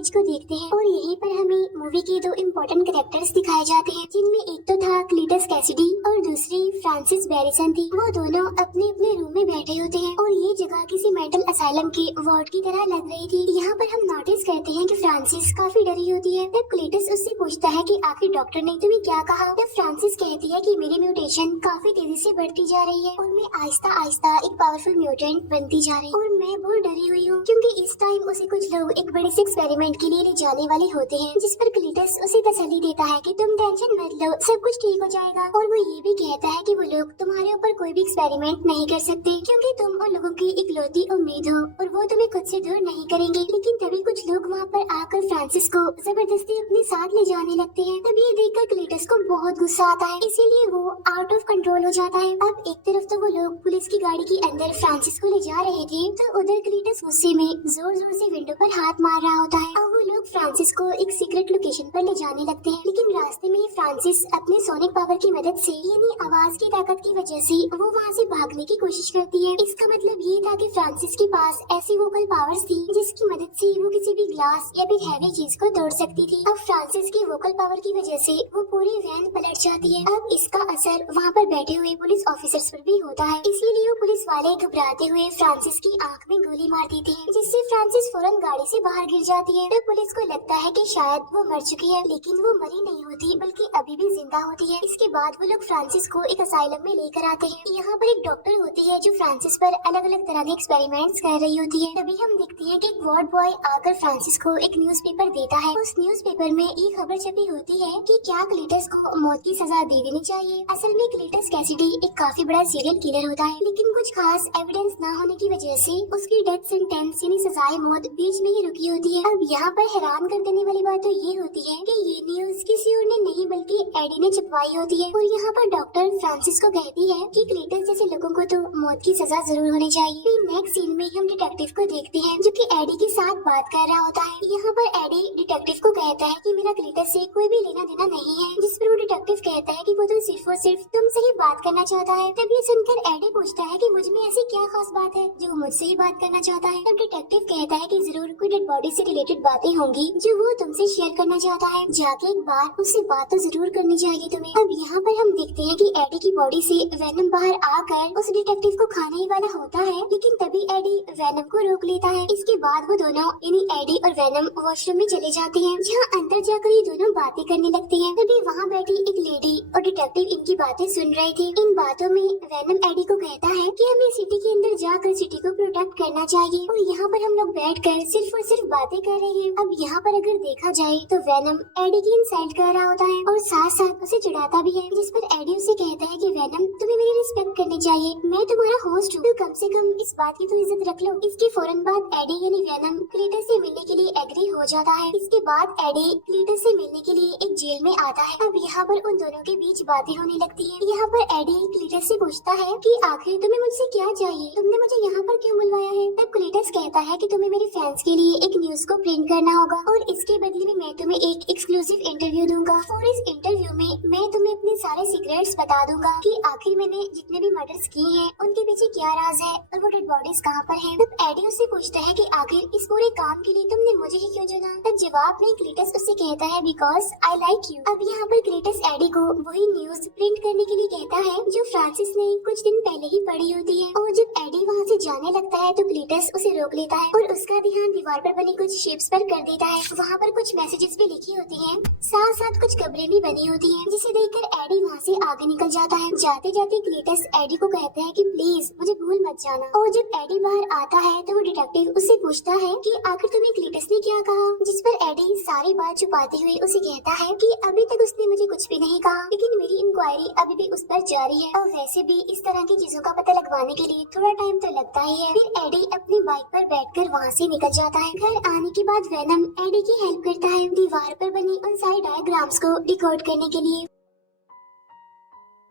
Image को देखते हैं और यहीं पर हमें मूवी के दो इम्पोर्टेंट कैरेक्टर्स दिखाए जाते हैं, जिनमें एक तो था क्लीटस कैसिडी और दूसरी फ्रांसिस बैरिसन थी। वो दोनों अपने अपने रूम में बैठे होते हैं और ये जगह किसी मेंटल असाइलम के वार्ड की तरह लग रही थी। यहाँ पर हम नोटिस करते हैं कि फ्रांसिस काफी डरी होती है। तब क्लीटस उससे पूछता है कि आखिर डॉक्टर ने तुम्हें क्या कहा। तब फ्रांसिस कहती है कि मेरी म्यूटेशन काफी तेजी से बढ़ती जा रही है और मैं आहिस्ता आहिस्ता एक पावरफुल म्यूटेंट बनती जा रही हूँ और मैं बहुत डरी हुई हूँ, क्योंकि इस टाइम उसे कुछ लोग एक बड़े से एक्सपेरिमेंट के लिए ले जाने वाले होते हैं, जिस पर क्लीटस उसे तसल्ली देता है कि तुम टेंशन मत लो, सब कुछ ठीक हो जाएगा। और वो ये भी कहता है कि वो लोग तुम्हारे ऊपर कोई भी एक्सपेरिमेंट नहीं कर सकते, क्योंकि तुम उन लोगों की इकलौती उम्मीद हो और वो तुम्हें खुद से दूर नहीं करेंगे। लेकिन तभी कुछ लोग वहाँ पर आकर फ्रांसिस को जबरदस्ती अपने साथ ले जाने लगते हैं। तभी ये देखकर क्लीटस को बहुत गुस्सा आता है, इसीलिए वो आउट ऑफ कंट्रोल हो जाता है। अब एक तरफ तो वो लोग पुलिस की गाड़ी के अंदर फ्रांसिस को ले जा रहे थे, तो उधर क्लीटस गुस्से में जोर जोर से विंडो पर हाथ मार रहा होता है। अब वो लोग फ्रांसिस को एक सीक्रेट लोकेशन पर ले जाने लगते हैं, लेकिन रास्ते में फ्रांसिस अपने सोनिक पावर की मदद से, यानी आवाज की ताकत की वजह से, वो वहाँ से भागने की कोशिश करती है। इसका मतलब ये था कि फ्रांसिस के पास ऐसी वोकल पावर्स थी जिसकी मदद से वो किसी भी ग्लास या फिर हैवी चीज को तोड़ सकती थी। अब फ्रांसिस की वोकल पावर की वजह से वो पूरी वैन पलट जाती है। अब इसका असर वहाँ पर बैठे हुए पुलिस ऑफिसर्स पर भी होता है, इसीलिए वो पुलिस वाले घबराते हुए फ्रांसिस की आंख में गोली मार देते हैं, जिससे फ्रांसिस फौरन गाड़ी से बाहर गिर जाती है। तो पुलिस को लगता है कि शायद वो मर चुकी है, लेकिन वो मरी नहीं होती बल्कि अभी भी जिंदा होती है। इसके बाद वो लोग फ्रांसिस को एक असाइलम में लेकर आते हैं। यहाँ पर एक डॉक्टर होती है जो फ्रांसिस पर अलग अलग तरह के एक्सपेरिमेंट्स कर रही होती है। तभी हम देखते हैं कि एक वार्ड बॉय आकर फ्रांसिस को एक न्यूज़पेपर देता है। उस न्यूज़पेपर में एक खबर छपी होती है कि क्या क्लीटस को मौत की सजा दे देनी चाहिए। असल में क्लीटस कैसिडी एक काफी बड़ा सीरियल किलर होता है, लेकिन कुछ खास एविडेंस न होने की वजह से उसकी डेथ सेंटेंस यानी सजाए मौत बीच में ही रुकी होती है। अब यहाँ पर हैरान कर देने वाली बात तो ये होती है कि ये न्यूज किसी और ने नहीं बल्कि एडी ने छपवाई होती है। और यहाँ पर डॉक्टर फ्रांसिस को कहती है कि क्लीटस जैसे लोगों को तो मौत की सजा जरूर होनी चाहिए। फिर नेक्स्ट सीन में हम डिटेक्टिव को देखते हैं जो कि एडी के साथ बात कर रहा होता है। यहाँ पर एडी डिटेक्टिव को कहता है कि मेरा क्लीटस से कोई भी लेना देना नहीं है, जिस पर वो डिटेक्टिव कहता है कि वो तो सिर्फ और सिर्फ तुमसे ही बात करना चाहता है। तब ये सुनकर एडी पूछता है कि मुझ में ऐसी क्या खास बात है जो मुझसे ही बात करना चाहता है। तब डिटेक्टिव कहता है कि जरूर कोई डेड बॉडी से रिलेटेड बातें होंगी जो वो तुमसे शेयर करना चाहता है, जाके एक बार उससे बात तो जरूर करनी चाहिए तुम्हें। अब यहाँ पर हम देखते हैं कि एडी की बॉडी से वेनम बाहर आकर उस डिटेक्टिव को खाने ही वाला होता है, लेकिन तभी एडी वेनम को रोक लेता है। इसके बाद वो दोनों यानी एडी और वेनम वॉशरूम में चले जाते हैं, जहाँ अंदर जाकर ये दोनों बातें करने लगते हैं। तभी वहाँ बैठी एक लेडी और डिटेक्टिव इनकी बातें सुन रहे थे। इन बातों में वेनम एडी को कहता है कि हमें सिटी के अंदर जाकर सिटी को प्रोटेक्ट करना चाहिए और यहाँ पर हम लोग बैठकर सिर्फ और सिर्फ बातें कर रहे हैं। अब यहाँ पर अगर देखा जाए तो वेनम एडी की इंसल्ट कर रहा होता है और साथ साथ उसे चिढ़ाता भी है, जिस पर एडी उसे कहता है कि वेनम तुम्हें मेरी रिस्पेक्ट करनी चाहिए, मैं तुम्हारा होस्ट हूँ, तो कम से कम इस बात की तो इज्जत रख लो। इसके फौरन बाद एडी यानी वेनम क्लीटस से मिलने के लिए एग्री हो जाता है। इसके बाद एडी क्लीटस से मिलने के लिए एक जेल में आता है। अब यहाँ पर उन दोनों के बीच बातें होने लगती है। यहाँ पर एडी क्लीटस से पूछता है कि आखिर तुम्हें मुझसे क्या चाहिए, तुमने मुझे यहाँ पर क्यों बुलवाया है। तब क्लीटस कहता है कि तुम्हें मेरे फैंस के लिए एक न्यूज को प्रिंट करना होगा और इसके बदले में मैं तुम्हें एक एक्सक्लूसिव इंटरव्यू दूंगा और इस इंटरव्यू में मैं तुम्हें अपने सारे सीक्रेट्स बता दूंगा कि आखिर मैंने जितने भी मर्डर्स किए हैं उनके पीछे क्या राज है और वो डेड बॉडीज कहाँ पर हैं। तब एडी उससे पूछता है कि आखिर इस पूरे काम के लिए तुमने मुझे ही क्यों चुना। तब जवाब में क्लीटस उससे कहता है बिकॉज आई लाइक यू। अब यहाँ पर क्लीटस एडी को वही न्यूज प्रिंट करने के लिए कहता है जो फ्रांसिस ने कुछ दिन पहले ही पढ़ी होती है। और जब एडी वहाँ से जाने लगता है तो क्लीटस उसे रोक लेता है और उसका ध्यान दीवार पर बनी कुछ शेप्स पर कर देता है। वहाँ पर कुछ मैसेजेस भी लिखी होती हैं, साथ साथ कुछ खबरें भी बनी होती हैं, जिसे देखकर एडी वहाँ से आगे निकल जाता है। जाते जाते क्लीटस एडी को कहता है कि प्लीज मुझे भूल मत जाना। और जब एडी बाहर आता है तो वो डिटेक्टिव उससे पूछता है कि आखिर तुम्हें क्लीटस ने क्या कहा, जिस पर एडी सारी बात छुपाते हुए उसे कहता है कि अभी तक उसने मुझे कुछ भी नहीं कहा, लेकिन मेरी इंक्वायरी अभी भी उस पर जारी है और वैसे भी इस तरह की चीजों का पता लगवाने के लिए थोड़ा टाइम तो लगता ही है। फिर एडी अपनी बाइक पर बैठकर वहाँ से निकल जाता है। घर आने के बाद वेनम एडी की हेल्प करता है दीवार पर बनी उन सारे डायग्राम्स को डिकोड करने के लिए।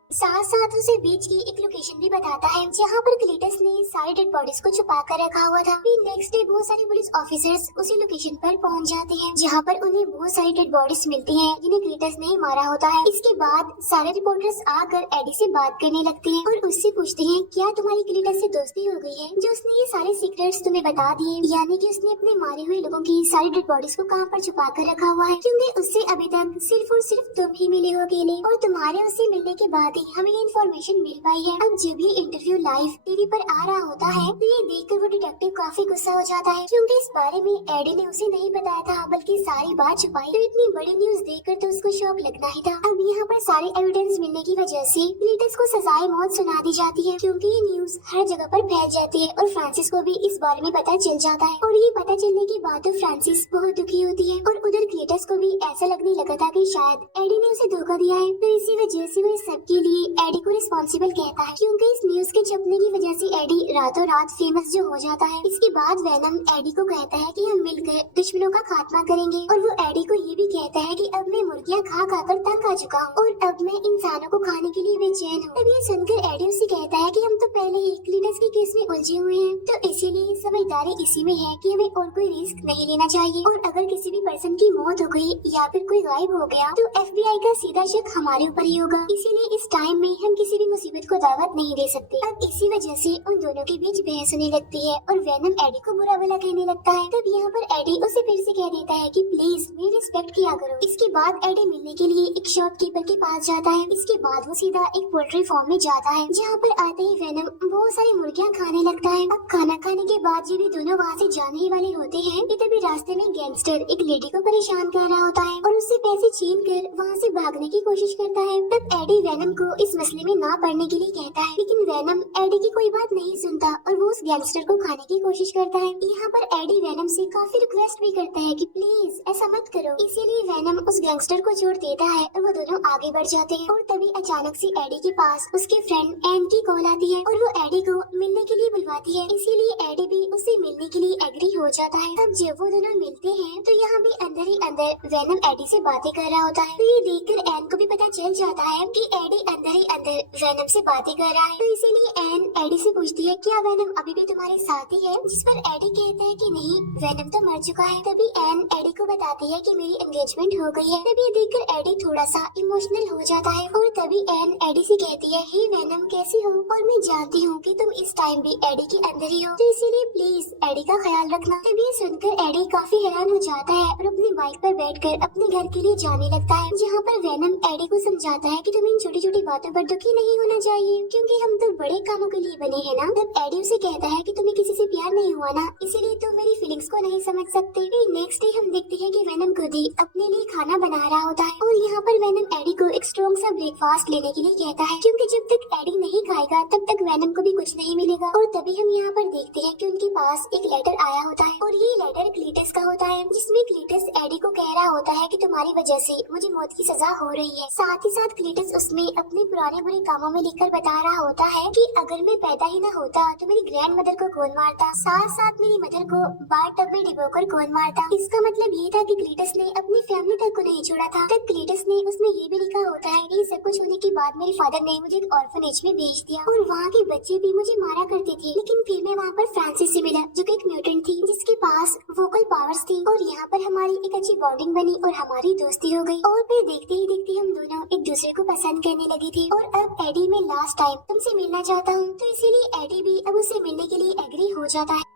साथ साथ उसे बीच की एक लोकेशन भी बताता है जहाँ पर क्लीटस ने सारी डेड बॉडीज को छुपा कर रखा हुआ था। फिर नेक्स्ट डे बहुत सारे पुलिस ऑफिसर्स उसी लोकेशन पर पहुँच जाते हैं जहाँ पर उन्हें बहुत सारी डेड बॉडीज मिलती हैं जिन्हें क्लीटस ने मारा होता है। इसके बाद सारे रिपोर्टर्स आकर एडी से बात करने लगते हैं और उससे पूछते हैं क्या तुम्हारी क्लीटस से दोस्ती हो गई है जो उसने ये सारे सीक्रेट्स तुम्हें बता दिए, यानी कि उसने अपने मारे हुए लोगों की सारी डेड बॉडीज को कहाँ पर छुपा कर रखा हुआ है, क्योंकि उससे अभी तक सिर्फ और सिर्फ तुम ही मिले हो अकेले और तुम्हारे उससे मिलने के बाद ही हमें ये इन्फॉर्मेशन मिल पाई है। अब जब ये इंटरव्यू लाइव टीवी पर आ रहा होता है तो ये देखकर वो डिटेक्टिव काफी गुस्सा हो जाता है क्योंकि इस बारे में एडी ने उसे नहीं बताया था बल्कि सारी बात छुपाई। तो इतनी बड़ी न्यूज देखकर तो उसको शौक लगना ही था। अब यहाँ पर सारे एविडेंस मिलने की वजह से क्लीटस को सजाए मौत सुना दी जाती है क्योंकि ये न्यूज हर जगह पर फैल जाती है और फ्रांसिस को भी इस बारे में पता चल जाता है। और ये पता चलने के बाद तो फ्रांसिस बहुत दुखी होती है और उधर क्लीटस को भी ऐसा लगने लगा था कि शायद एडी ने उसे धोखा दिया है। तो इसी वजह से वो सब के लिए एडी को रिस्पॉन्सिबल कहता है क्योंकि इस न्यूज के छपने की वजह से एडी रातों रात फेमस जो हो जाता है। इसके बाद वेनम एडी को कहता है कि हम मिलकर दुश्मनों का खात्मा करेंगे और वो एडी को ये भी कहता है कि अब मैं मुर्गियाँ खा खा कर तंग आ चुका हूँ और अब मैं इंसानों को खाने के लिए बेचैन हूँ। तब ये सुनकर एडी उसे कहता है कि हम तो पहले ही क्लीटस के केस में उलझे हुए हैं, तो इसीलिए समझदारी इसी में है कि हमें और कोई रिस्क नहीं लेना चाहिए और अगर किसी भी पर्सन की मौत हो गई या फिर कोई गायब हो गया तो FBI का सीधा शक हमारे ऊपर ही होगा, इसीलिए इस टाइम में हम किसी भी मुसीबत को दावत नहीं दे सकते। अब इसी वजह से उन दोनों के बीच बहस होने लगती है और वेनम एडी को बुरा भला कहने लगता है। तब यहाँ पर एडी उसे फिर से कह देता है कि प्लीज मेरी रिस्पेक्ट किया करो। इसके बाद एडी मिलने के लिए एक शॉपकीपर के पास जाता है। इसके बाद वो सीधा एक पोल्ट्री फार्म में जाता है जहाँ पर आते ही वेनम बहुत सारी मुर्गियाँ खाने लगता है। अब खाना खाने के बाद जब भी दोनों वहाँ से जाने ही वाले होते हैं कि तभी रास्ते में गैंगस्टर एक लेडी को परेशान कर रहा होता है और उससे पैसे छीन कर वहाँ से भागने की कोशिश करता है। तब एडी वेनम को इस मसले में ना पड़ने के लिए कहता है लेकिन वेनम एडी की कोई बात नहीं सुनता और वो उस गैंगस्टर को खाने की कोशिश करता है। यहाँ पर एडी वेनम से काफी रिक्वेस्ट भी करता है कि प्लीज ऐसा मत करो, इसीलिए वेनम उस गैंगस्टर को छोड़ देता है और वो दोनों आगे बढ़ जाते हैं। और तभी अचानक से एडी के पास उसके फ्रेंड एन की कॉल आती है और वो एडी को मिलने के लिए बुलवाती है, इसीलिए एडी भी उससे मिलने के लिए एग्री हो जाता है। तब जब वो दोनों मिलते हैं तो यहाँ भी अंदर ही अंदर वेनम एडी से बातें कर रहा होता है। तो ये देखकर एन को भी पता चल जाता है कि एडी अंदर ही अंदर वेनम से बातें कर रहा है। तो इसीलिए एन एडी से पूछती है क्या वेनम अभी भी तुम्हारे साथ ही है, जिस पर एडी कहता है कि नहीं वेनम तो मर चुका है। तभी एन एडी को बताती है कि मेरी एंगेजमेंट हो गई है। तभी देखकर एडी थोड़ा सा इमोशनल हो जाता है और तभी एन एडी से कहती है हे वेनम कैसी हो, और मैं जानती हूँ कि तुम इस टाइम भी एडी के अंदर ही हो, तो इसीलिए प्लीज एडी का ख्याल रखना। तभी ये सुनकर एडी काफी हैरान हो जाता है और अपनी बाइक पर बैठकर अपने घर के लिए जाने लगता है जहाँ पर वेनम एडी को समझाता है कि तुम इन छोटी छोटी बातों पर दुखी नहीं होना चाहिए क्योंकि हम तो बड़े कामों के लिए बने हैं ना। तब एडी उसे कहता है कि तुम्हें किसी से प्यार नहीं हुआ ना, इसीलिए तुम मेरी फीलिंग्स को नहीं समझ सकते। नेक्स्ट डे हम देखते हैं कि वेनम खुद ही अपने लिए खाना बना रहा होता है और यहाँ पर वेनम एडी को एक स्ट्रॉन्ग सा ब्रेकफास्ट लेने के लिए कहता है क्योंकि जब तक एडी नहीं खाएगा तब तक वेनम को भी कुछ नहीं मिलेगा। और तभी हम यहाँ पर देखते हैं कि उनके पास एक लेटर आया होता है और ये लेटर क्लीटस का होता है जिसमें क्लीटस एडी को कह रहा होता है कि तुम्हारी वजह से मुझे मौत की सजा हो रही है। साथ ही साथ क्लीटस उसमें अपने पुराने बुरे कामों में लिखकर बता रहा होता है कि अगर मैं पैदा ही न होता तो मेरी ग्रैंड मदर को कौन मारता, साथ साथ मेरी मदर को बार टब में डिबोकर कौन मारता। इसका मतलब ये था कि क्लीटस ने अपनी फैमिली तक को नहीं छोड़ा था। तब क्लीटस ने उसमें ये भी लिखा होता है कि सब कुछ होने के बाद मेरे फादर ने मुझे एक ऑर्फनेज में भेज दिया और वहाँ के बच्चे भी मुझे मारा करते थे, लेकिन फिर मैं वहाँ पर फ्रांसिस से मिला जो कि एक म्यूटेंट थी जिसके पास वोकल पावर्स थी और यहाँ पर हमारी एक अच्छी बॉन्डिंग बनी और हमारी दोस्ती हो गई और फिर देखते ही देखते हम दोनों एक दूसरे को पसंद करने लगी थी। और अब एडी मैं लास्ट टाइम तुमसे मिलना चाहता हूँ, तो इसीलिए एडी भी अब उससे मिलने के लिए एग्री हो जाता है।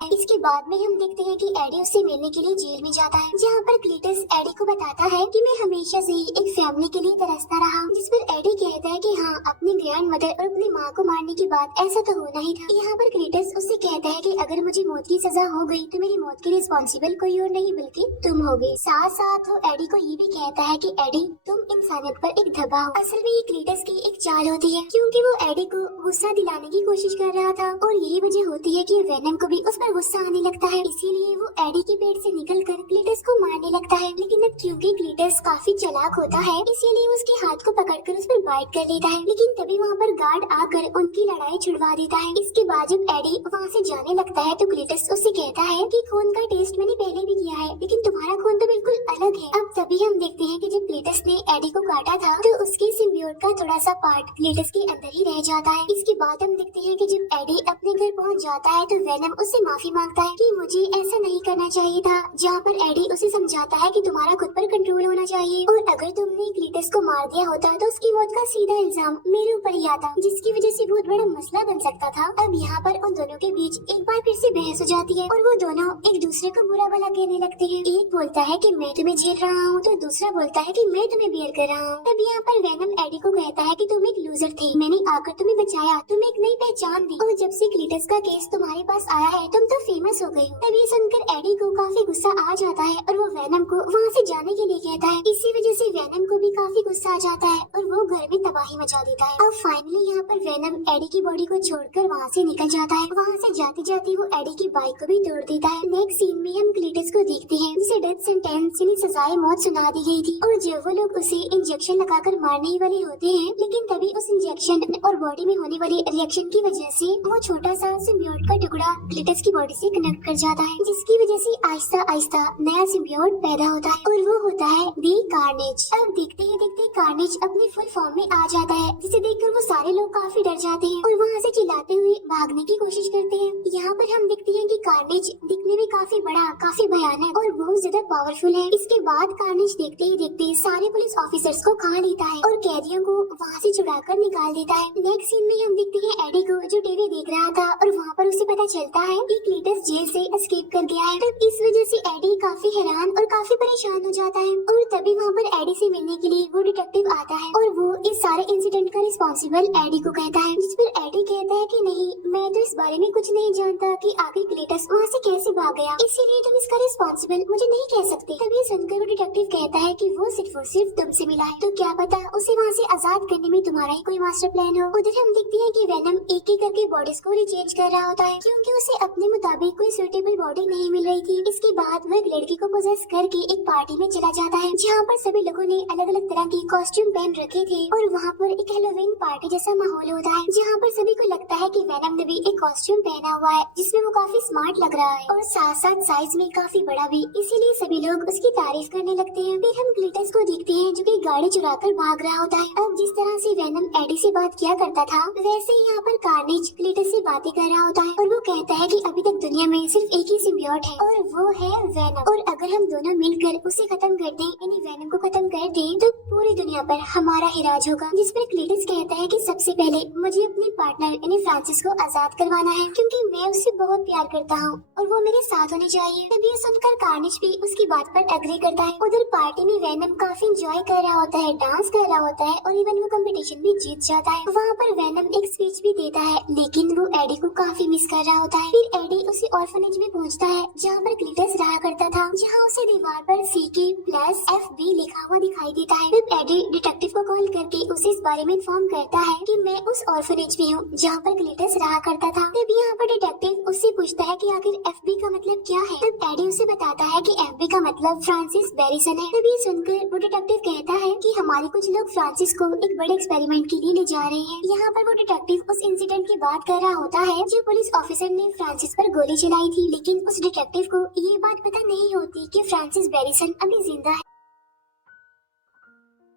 इसके बाद में हम देखते हैं कि एडी उससे मिलने के लिए जेल में जाता है जहाँ पर क्लीटस एडी को बताता है कि मैं हमेशा से ही एक फैमिली के लिए तरसता रहा हूँ, जिस पर एडी कहता है कि हाँ अपनी ग्रैंड मदर और अपनी माँ को मारने के बाद ऐसा तो होना ही था। यहाँ पर क्लीटस उससे कहता है कि अगर मुझे मौत की सजा हो गई तो मेरी मौत की रिस्पॉन्सिबल कोई और नहीं बल्कि तुम होगे। साथ साथ वो एडी को ये भी कहता है कि एडी तुम इंसानियत पर एक धब्बा हो। असल में ये क्लीटस की एक चाल होती है क्योंकि वो एडी को गुस्सा दिलाने की कोशिश कर रहा था और यही वजह होती है कि वेनम को भी उस पर गुस्सा आने लगता है, इसीलिए वो एडी के पेट से निकलकर क्लीटस को मारने लगता है। लेकिन अब क्योंकि क्लीटस काफी चालाक होता है इसीलिए उसके हाथ को पकड़कर उस पर बाइट कर लेता है। लेकिन तभी वहाँ पर गार्ड आकर उनकी लड़ाई छुड़वा देता है। इसके बाद जब एडी वहाँ से जाने लगता है तो क्लीटस उससे कहता है कि खून का टेस्ट मैंने पहले भी किया है, लेकिन तुम्हारा खून तो बिल्कुल अलग है। अब तभी हम देखते हैं कि जब क्लीटस ने एडी को काटा था तो उसके सिम्बियोट का थोड़ा सा पार्ट क्लीटस के अंदर ही रह जाता है। इसके बाद हम देखते हैं कि जब एडी अपने घर पहुँच जाता है तो वेनम उससे माफी मांगता है कि मुझे ऐसा नहीं करना चाहिए था, जहाँ पर एडी उसे समझाता है कि तुम्हारा खुद पर कंट्रोल होना चाहिए और अगर तुमने क्लीटस को मार दिया होता तो उसकी मौत का सीधा इल्जाम मेरे ऊपर ही आता, जिसकी वजह से बहुत बड़ा मसला बन सकता था। अब यहाँ पर उन दोनों के बीच एक बार फिर से बहस हो जाती है और वो दोनों एक दूसरे को बुरा भला कहने लगते हैं। एक बोलता है कि मैं तुम्हें झेल रहा हूँ तो दूसरा बोलता है कि मैं तुम्हें बियर कर रहा हूँ। तब यहाँ पर वेनम एडी को कहता है कि तुम एक लूजर थे, मैंने आकर तुम्हें बचाया, तुम्हें एक नई पहचान दी और जब से क्लीटस का केस तुम्हारे पास आया है तुम तो फेमस हो गई हो। तब ये सुनकर एडी को काफी गुस्सा आ जाता है और वो वेनम को वहाँ से जाने के लिए कहता है। इसी वजह से वेनम को भी काफी गुस्सा आ जाता है और वो घर में तबाही मचा देता है। अब फाइनली यहाँ पर वेनम एडी की बॉडी को छोड़कर वहाँ से निकल जाता है। वहाँ से जाते जाते वो एडी की बाइक को भी तोड़ देता है। नेक्स्ट सीन में हम क्लीटस को देखते हैं जिसे डेथ सेंटेंस यानी सजाए मौत सुना दी गई थी और जब वो लोग उसे इंजेक्शन लगाकर मारने ही वाले होते हैं, लेकिन तभी उस इंजेक्शन और बॉडी में होने वाली रिएक्शन की वजह से वो छोटा सा सिम्बियोट का टुकड़ा क्लीटस की बॉडी से कनेक्ट कर जाता है, जिसकी वजह से आहिस्ता आहिस्ता नया सिम्बियोट पैदा होता है और वो होता है दी कार्नेज। अब देखते ही देखते कार्नेज अपने फुल फॉर्म में आ जाता है, जिसे देखकर वो सारे लोग काफी डर जाते हैं और वहाँ से चिल्लाते हुए भागने की कोशिश करते हैं। यहाँ पर हम देखते हैं कि कार्नेज दिखने में काफी बड़ा, काफी भयानक और बहुत ज्यादा पावरफुल है। इसके बाद कार्नेज देखते ही देखते सारे पुलिस ऑफिसर्स को खा लेता है और कैदियों को वहाँ से छुड़ाकर निकाल देता है। नेक्स्ट सीन में हम देखते हैं एडी को जो टीवी देख रहा था और वहाँ पर उसे पता चलता है कि क्लीटस जेल से एस्केप कर गया है। तब इस वजह से एडी काफी हैरान और काफी परेशान हो जाता है और तभी वहाँ पर एडी से मिलने के लिए वो डिटेक्टिव आता है और वो इस सारे इंसिडेंट का रिस्पॉन्सिबल एडी को कहता है, जिस पर एडी कहता है कि नहीं, मैं तो इस बारे में कुछ नहीं जानता कि आखिर क्लीटस वहाँ से कैसे भाग गया, इसीलिए तुम इसका रिस्पॉन्सिबल मुझे नहीं कह सकते। तभी ये सुनकर वो डिटेक्टिव कहता है कि वो सिर्फ और सिर्फ तुमसे मिला है, तो क्या पता उसे वहाँ से आजाद करने में तुम्हारा ही कोई मास्टर प्लान हो। उधर हम देखते हैं कि वेनम एक एक करके बॉडीज को रिचेंज कर रहा होता है क्योंकि उसे अपने मुताबिक कोई सुटेबल बॉडी नहीं मिल रही थी। इसके बाद वो एक लड़की को पोजेस करके एक पार्टी में चला जाता है जहाँ पर सभी लोगों ने अलग अलग तरह के कॉस्ट्यूम पहन रखे थे और वहाँ पर एक हेलोवीन पार्टी जैसा माहौल होता है जहाँ पर सभी को लगता है कि वेनम ने भी एक कॉस्ट्यूम पहना हुआ है जिसमें वो काफी स्मार्ट लग रहा है और साथ साथ साइज में काफी बड़ा भी, इसीलिए सभी लोग उसकी तारीफ करने लगते हैं। फिर हम क्लीटस को देखते हैं जो कि गाड़ी चुराकर भाग रहा होता है। अब जिस तरह से वेनम एडी से बात किया करता था वैसे ही यहाँ पर कार्नेज क्लीटस से बातें कर रहा होता है और वो कहता है कि अभी तक दुनिया में सिर्फ एक ही सिम्बियोट है और वो है वेनम, और अगर हम दोनों मिलकर उसे खत्म कर दें यानी वेनम को खत्म कर दें तो पूरी दुनिया पर हमारा ही राज होगा। जिस पर क्लीटस कहता है कि सबसे पहले मुझे अपने पार्टनर यानी फ्रांसिस को आजाद करवाना है क्योंकि मैं उससे बहुत प्यार करता हूँ और वो मेरे साथ होने चाहिए। तभी ये सुनकर कार्नेज भी उसकी बात पर एग्री करता है। उधर पार्टी में वेनम काफी एंजॉय कर रहा होता है, डांस कर रहा होता है और इवन वो कंपटीशन भी जीत जाता है। वहाँ पर वेनम एक स्पीच भी देता है लेकिन वो एडी को काफी मिस कर रहा होता है। फिर एडी उसी ऑर्फनेज में पहुँचता है जहाँ पर क्लीटस रहा करता था, जहाँ उसे दीवार पर CK+FB लिखा हुआ दिखाई देता है। फिर एडी डिटेक्टिव को कॉल करके उसे इस बारे में इन्फॉर्म करता है कि मैं उस ऑर्फनेज में हूँ जहाँ पर क्लीटस रहा करता था। तब यहाँ पर डिटेक्टिव उससे पूछता है कि आखिर FB का मतलब क्या है। तब एडी उसे बताता है कि FB का मतलब फ्रांसिस बैरिसन है। तब ये सुनकर वो डिटेक्टिव कहता है कि हमारे कुछ लोग फ्रांसिस को एक बड़े एक्सपेरिमेंट के लिए ले जा रहे हैं। यहाँ पर वो डिटेक्टिव उस इंसिडेंट की बात कर रहा होता है जो पुलिस ऑफिसर ने फ्रांसिस पर गोली चलाई थी, लेकिन उस डिटेक्टिव को ये बात पता नहीं होती कि फ्रांसिस बैरिसन अभी जिंदा है।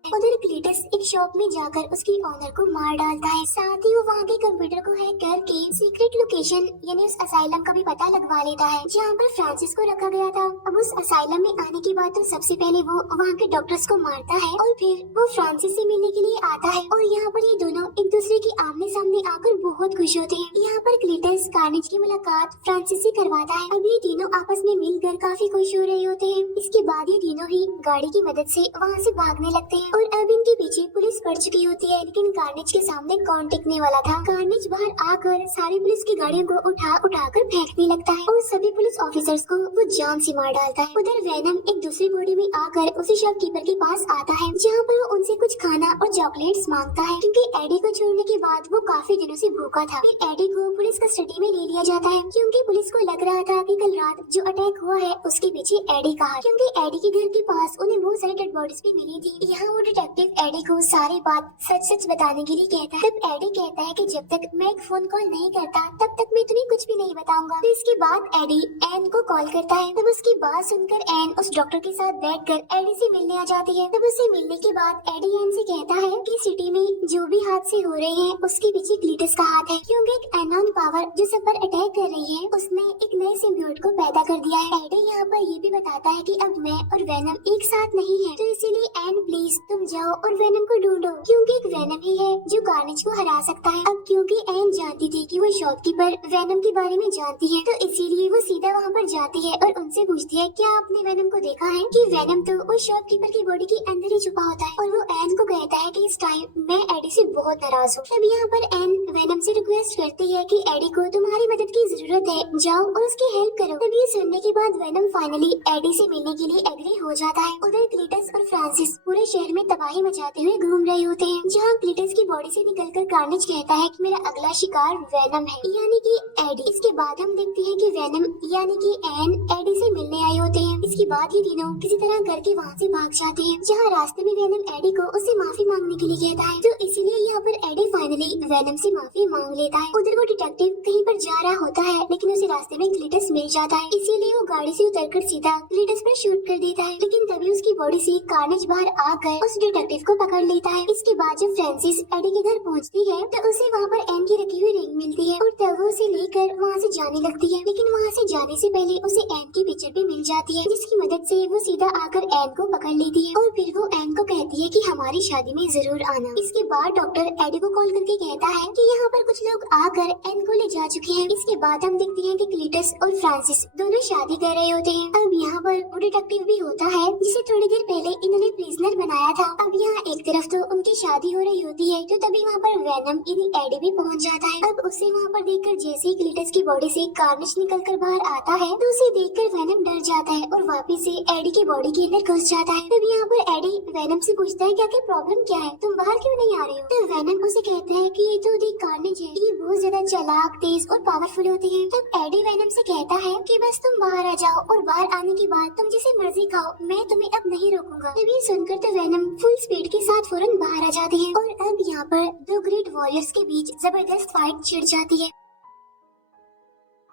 उधर क्लीटस एक शॉप में जाकर उसकी ऑनर को मार डालता है, साथ ही वो वहाँ के कंप्यूटर को हैक करके सीक्रेट लोकेशन यानी उस असाइलम का भी पता लगवा लेता है जहाँ पर फ्रांसिस को रखा गया था। अब उस असाइलम में आने के बाद तो सबसे पहले वो वहाँ के डॉक्टर्स को मारता है और फिर वो फ्रांसिस से मिलने के लिए आता है और यहाँ पर ये दोनों एक दूसरे के आमने सामने आकर बहुत खुश होते हैं। यहाँ पर क्लीटस कार्नेज की मुलाकात फ्रांसिस से करवाता है। अब ये तीनों आपस में मिलकर काफी खुश हो रहे होते हैं। इसके बाद ये तीनों ही गाड़ी की मदद से वहाँ से भागने लगते हैं और अब इनके पीछे पुलिस पड़ चुकी होती है, लेकिन कार्नेज के सामने कौन टिकने वाला था। कार्नेज बाहर आकर सारी पुलिस की गाड़ियों को उठा कर फेंकने लगता है और सभी पुलिस ऑफिसर्स को वो जान से मार डालता है। उधर वेनम एक दूसरी बॉडी में आकर उसी शॉपकीपर के पास आता है जहाँ पर वो उनसे कुछ खाना और चॉकलेट्स मांगता है क्योंकि एडी को छोड़ने के बाद वो काफी दिनों से भूखा था। फिर एडी को पुलिस कस्टडी में ले लिया जाता है क्योंकि पुलिस को लग रहा था कि कल रात जो अटैक हुआ है उसके पीछे एडी का हाथ, क्योंकि एडी के घर के पास उन्हें बहुत सारी डेड बॉडीज भी मिली थी। यहाँ वो डिटेक्टिव एडी को सारे सारी बात सच सच बताने के लिए कहता है। तब एडी कहता है कि जब तक मैं एक फोन कॉल नहीं करता तब तक मैं तुम्हें कुछ भी नहीं बताऊंगा। तो इसके बाद एडी एन को कॉल करता है। तब उसकी बात सुनकर एन उस डॉक्टर के साथ बैठकर एडी से मिलने आ जाती है। तब उससे मिलने के बाद एडी एन से कहता है कि सिटी में जो भी हादसे हो रहे हैं उसके पीछे क्लीटस का हाथ है, क्योंकि एक अननोन पावर जो सब पर अटैक कर रही है उसने एक नए सिम्बियोट को पैदा कर दिया है। एडी यहाँ पर ये भी बताता है कि अब मैं और वेनम एक साथ नहीं है, तो इसीलिए एन प्लीज तुम जाओ और वेनम को ढूंढो, क्योंकि एक वेनम ही है जो कार्नेज को हरा सकता है। अब क्योंकि एन जानती थी कि वो शॉपकीपर वेनम के बारे में जानती है, तो इसीलिए वो सीधा वहाँ पर जाती है और उनसे पूछती है क्या आपने वेनम को देखा है, कि वेनम तो उस शॉपकीपर की बॉडी के अंदर ही छुपा होता है। और वो एन को कहता है कि इस टाइम मैं एडी से बहुत नाराज हूँ। तब यहाँ पर एन वेनम से रिक्वेस्ट करती है कि एडी को तुम्हारी मदद की जरूरत है, जाओ और उसकी हेल्प करो। तब ये सुनने के बाद वेनम फाइनली एडी से मिलने के लिए एग्री हो जाता है। उधर क्लीटस और फ्रांसिस पूरे शहर में तबाही मचाते हुए घूम रहे होते हैं, जहाँ क्लीटस की बॉडी से निकलकर कार्नेज कहता है कि मेरा अगला शिकार वेनम है, यानी कि एडी। इसके बाद हम देखते हैं कि वेनम यानी कि एन एडी से मिलने आए होते हैं। इसके बाद ये तीनों किसी तरह करके वहाँ से भाग जाते हैं, जहाँ रास्ते में वेनम एडी को उससे माफी मांगने के लिए कहता है, तो इसीलिए यहाँ पर एडी फाइनली वेनम से माफी मांग लेता है। उधर वो डिटेक्टिव कहीं पर जा रहा होता है, लेकिन उसे रास्ते में क्लीटस मिल जाता है, इसीलिए वो गाड़ी से उतरकर सीधा क्लीटस पर शूट कर देता है। लेकिन तभी उसकी बॉडी से कार्नेज बाहर आकर उस डिटेक्टिव को पकड़ लेता है। इसके बाद जब फ्रांसिस एडी के घर पहुँचती है तो उसे वहाँ पर एन की रखी हुई रिंग मिलती है और तब वो उसे लेकर वहाँ से जाने लगती है। लेकिन वहाँ से जाने से पहले उसे एन की पिक्चर भी मिल जाती है, जिसकी मदद से वो सीधा आकर एन को पकड़ लेती है और फिर वो एन को कहती है कि हमारी शादी में जरूर आना। इसके बाद डॉक्टर एडी को कॉल करके कहता है कि यहाँ पर कुछ लोग आकर एन को ले जा चुके हैं। इसके बाद हम देखते हैं कि क्लीटस और फ्रांसिस दोनों शादी कर रहे होते हैं। अब यहाँ पर वो डिटेक्टिव भी होता है जिसे थोड़ी देर पहले इन्होंने प्रिजनर बनाया था। अब यहाँ एक तरफ तो उनकी शादी हो रही होती है, तो तभी वहाँ पर वेनम यानी एडी भी पहुँच जाता है। अब उसे वहाँ पर देखकर जैसे ही क्लीटस की बॉडी से कार्नेज निकल कर बाहर आता है, तो उसे देखकर वेनम डर जाता है और वापिस से एडी की बॉडी के अंदर घुस जाता है। तब यहाँ पर एडी वेनम से पूछता है कि आखिर प्रॉब्लम क्या है, तुम बाहर क्यों नहीं आ रहे हो। तो वेनम उसे कहता है कि ये तो देख कार्नेज है, ये बहुत ज्यादा चालाक, तेज और पावरफुल होते हैं। तब एडी वेनम से कहता है कि बस तुम बाहर आ जाओ और बाहर आने के बाद तुम जिसे मर्जी खाओ, मैं तुम्हें अब नहीं रोकूंगा। तब ये सुनकर तो वेनम फुल स्पीड के साथ फौरन बाहर आ जाते हैं और अब यहाँ पर दो ग्रेट वॉरियर्स के बीच जबरदस्त फाइट छिड़ जाती है।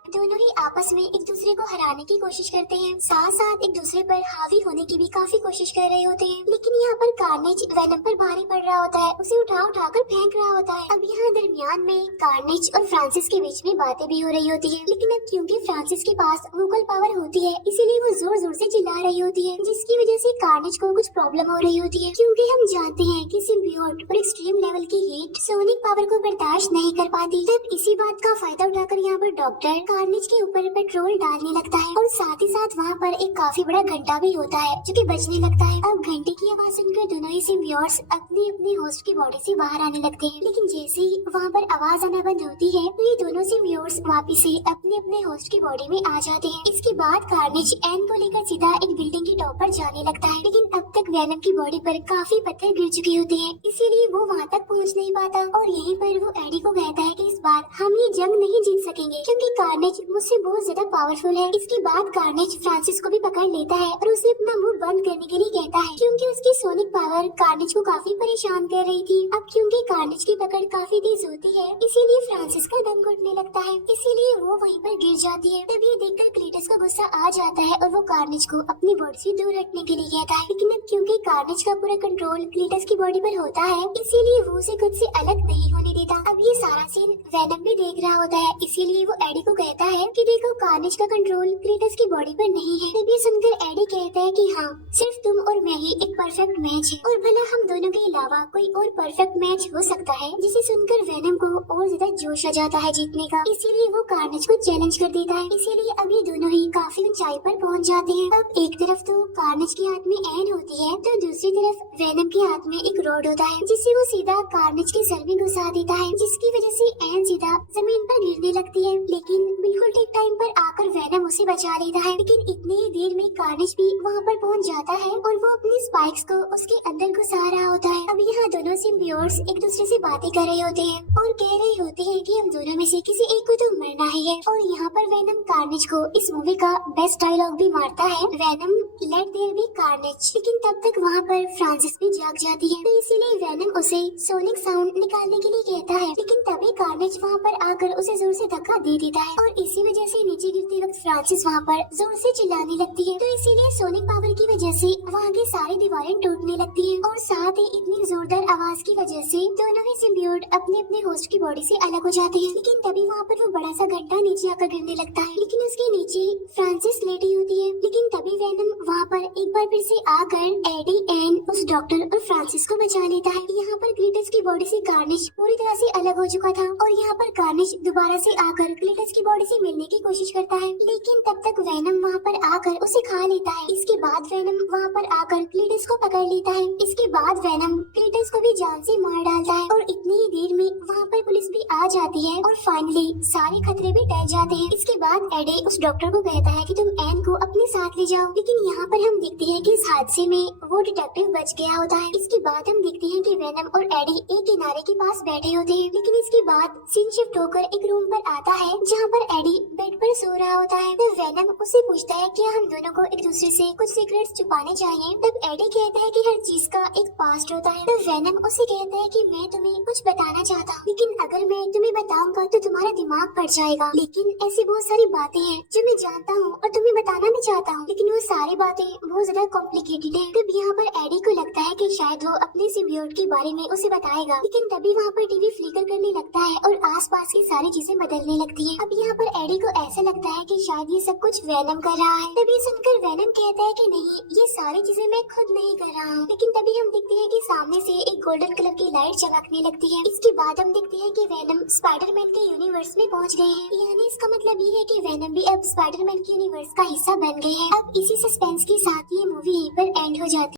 दोनों ही आपस में एक दूसरे को हराने की कोशिश करते हैं, साथ साथ एक दूसरे पर हावी होने की भी काफी कोशिश कर रहे होते हैं। लेकिन यहाँ पर कार्नेज वेनम पर भारी पड़ रहा होता है, उसे उठा उठा कर फेंक रहा होता है। अब यहाँ दरमियान में कार्नेज और फ्रांसिस के बीच में बातें भी हो रही होती है। लेकिन अब क्योंकि फ्रांसिस के पास वोकल पावर होती है, इसीलिए वो जोर जोर से चिल्ला रही होती है, जिसकी वजह से कार्नेज को कुछ प्रॉब्लम हो रही होती है। क्योंकि हम जानते हैं कि सिम्बियोट और एक्सट्रीम लेवल की हीट सोनिक पावर को बर्दाश्त नहीं कर पाती। तब इसी बात का फायदा उठाकर यहाँ पर डॉक्टर कार्नेज के ऊपर पेट्रोल डालने लगता है और साथ ही साथ वहाँ पर एक काफी बड़ा घंटा भी होता है जो कि बजने लगता है। अब घंटे की आवाज सुनकर दोनों ही सिम्बियोट्स अपने अपने होस्ट की बॉडी से बाहर आने लगते हैं। लेकिन जैसे ही वहाँ पर आवाज आना बंद होती है तो ये दोनों सिम्बियोट्स वापिस से अपने अपने होस्ट की बॉडी में आ जाते हैं। इसके बाद कार्नेज एन को लेकर सीधा एक बिल्डिंग के टॉप पर जाने लगता है, लेकिन अब तक वेनम की बॉडी पर काफी पत्थर गिर चुके होते हैं, इसीलिए वो वहाँ तक पहुँच नहीं पाता। और यहीं पर वो एडी को कहता है कि इस बार हम ये जंग नहीं जीत सकेंगे, क्योंकि कार्नेज मुझसे बहुत ज्यादा पावरफुल है। इसके बाद कार्नेज फ्रांसिस को भी पकड़ लेता है और उसे अपना मुंह बंद करने के लिए कहता है, क्योंकि उसकी सोनिक पावर कार्नेज को काफी परेशान कर रही थी। अब क्योंकि कार्नेज की पकड़ काफी तेज होती है, इसीलिए फ्रांसिस का दम घुटने लगता है, इसीलिए वो वहीं पर गिर जाती है। तब ये देखकर क्लीटस को गुस्सा आ जाता है और वो कार्नेज को अपनी बॉडी से दूर हटने के लिए कहता है। लेकिन अब क्योंकि कार्नेज का पूरा कंट्रोल क्लीटस की बॉडी पर होता है, इसीलिए वो उसे खुद से अलग नहीं होने देता। अब ये सारा सीन वेनम भी देख रहा होता है, इसीलिए वो एडी को कहता है कि देखो कार्नेज का कंट्रोल क्लीटस की बॉडी पर नहीं है। तब ये सुनकर एडी कहता है कि हाँ, सिर्फ तुम और मैं ही एक परफेक्ट मैच है, और भला हम दोनों के अलावा कोई और परफेक्ट मैच हो सकता है। जिसे सुनकर वेनम को और ज्यादा जोश आ जाता है जीतने का, इसीलिए वो कार्नेज को चैलेंज कर देता है। इसीलिए अब ये दोनों ही काफी ऊंचाई पर पहुंच जाते हैं। अब एक तरफ तो कार्नेज के हाथ में एन होती है, तो दूसरी तरफ वेनम के हाथ में एक रॉड होता है, जिससे वो सीधा कार्नेज के सर में घुसा देता है, जिसकी वजह से एन सीधा जमीन पर गिरने लगती है। लेकिन बिल्कुल ठीक टाइम पर आकर वेनम उसे बचा लेता है, लेकिन इतनी ही देर में कार्नेज भी वहाँ पर पहुँच जाता है और वो अपनी स्पाइक्स को उसके अंदर घुसा रहा होता है। अब यहाँ दोनों सिम्बियोट्स एक दूसरे से बातें कर रहे होते हैं और कह रहे होते हैं कि हम दोनों में से किसी एक को तो मरना ही है। और यहाँ पर वेनम कार्नेज को इस मूवी का बेस्ट डायलॉग भी मारता है, Venom let there be Carnage. लेकिन तब तक वहाँ पर फ्रांसिस भी जाग जाती है, तो इसीलिए वेनम उसे सोनिक साउंड निकालने के लिए कहता है, लेकिन तभी कार्नेज वहाँ पर आकर उसे जोर से धक्का दे देता है और इसी वजह से नीचे गिरते वक्त फ्रांसिस वहाँ पर जोर से चिल्लाने लगती है। तो इसीलिए सोनिक पावर की वजह से वहाँ की सारी दीवारें टूटने लगती हैं और साथ ही इतनी जोरदार आवाज की वजह से दोनों ही सिम्बियोट अपने अपने होस्ट की बॉडी से अलग हो जाते हैं। लेकिन तभी वहाँ पर वो बड़ा सा घंटा नीचे आकर गिरने लगता है, लेकिन उसके नीचे फ्रांसिस लेटी होती है। लेकिन तभी वेनम वहाँ पर एक बार फिर से आकर एडी एंड उस डॉक्टर और फ्रांसिस को बचा लेता है। यहाँ पर क्लीटस की बॉडी से कार्नेज पूरी तरह से अलग हो चुका था और यहाँ पर कार्नेज दोबारा से आकर क्लीटस की बॉडी से मिलने की कोशिश करता है, लेकिन तब तक वेनम वहाँ पर आकर उसे खा लेता है। इसके बाद वेनम वहाँ पर आकर क्लीटस को पकड़ लेता है। इसके बाद वेनम क्लीटस को भी जान से मार डालता है और इतनी ही देर में वहाँ पर पुलिस भी आ जाती है और फाइनली सारे खतरे भी टल जाते हैं। इसके बाद एडी उस डॉक्टर को कहता है कि तुम एन को अपने साथ ले जाओ, लेकिन यहाँ पर हम देखते हैं कि इस हादसे में वो डिटेक्टिव बच गया होता है। इसके बाद हम देखते हैं कि वेनम और एडी एक किनारे के पास बैठे होते हैं, लेकिन इसके बाद सीन शिफ्ट होकर एक रूम पर आता है जहाँ पर एडी बेड पर सो रहा होता है। तो वेनम उसे पूछता है कि हम दोनों को एक दूसरे से कुछ सीक्रेट्स छुपाने चाहिए। तब एडी कहता है कि हर चीज का एक पास्ट होता है। तो वेनम उसे कहता है कि मैं तुम्हें कुछ बताना चाहता हूँ, लेकिन अगर मैं तुम्हें बताऊंगा तो तुम्हारा दिमाग फट जाएगा। लेकिन ऐसी बहुत सारी बातें हैं जो मैं जानता हूँ और तुम्हें बताना भी चाहता हूँ, लेकिन वो सारी बातें बहुत ज्यादा कॉम्प्लिकेटेड है। तब यहाँ पर एडी को लगता है कि शायद वो अपने सिम्बियोट के बारे में उसे बताएगा, लेकिन तभी वहाँ पर टीवी फ्लिकर करने लगता है और आसपास की सारी चीजें बदलने लगती हैं। अब यहाँ पर एडी को ऐसा लगता है कि शायद ये सब कुछ वेनम कर रहा है। तभी सुनकर वेनम कहता है कि नहीं, ये सारी चीजें मैं खुद नहीं कर रहा हूँ। लेकिन तभी हम देखते हैं कि सामने से एक गोल्डन कलर की लाइट चमकने लगती है। इसके बाद हम देखते हैं कि वेनम स्पाइडरमैन के यूनिवर्स में पहुँच गए हैं, यानी इसका मतलब ये है कि वेनम भी अब स्पाइडरमैन के यूनिवर्स का हिस्सा बन गए हैं। अब इसी सस्पेंस के साथ ये मूवी यहीं पर एंड हो जाती है।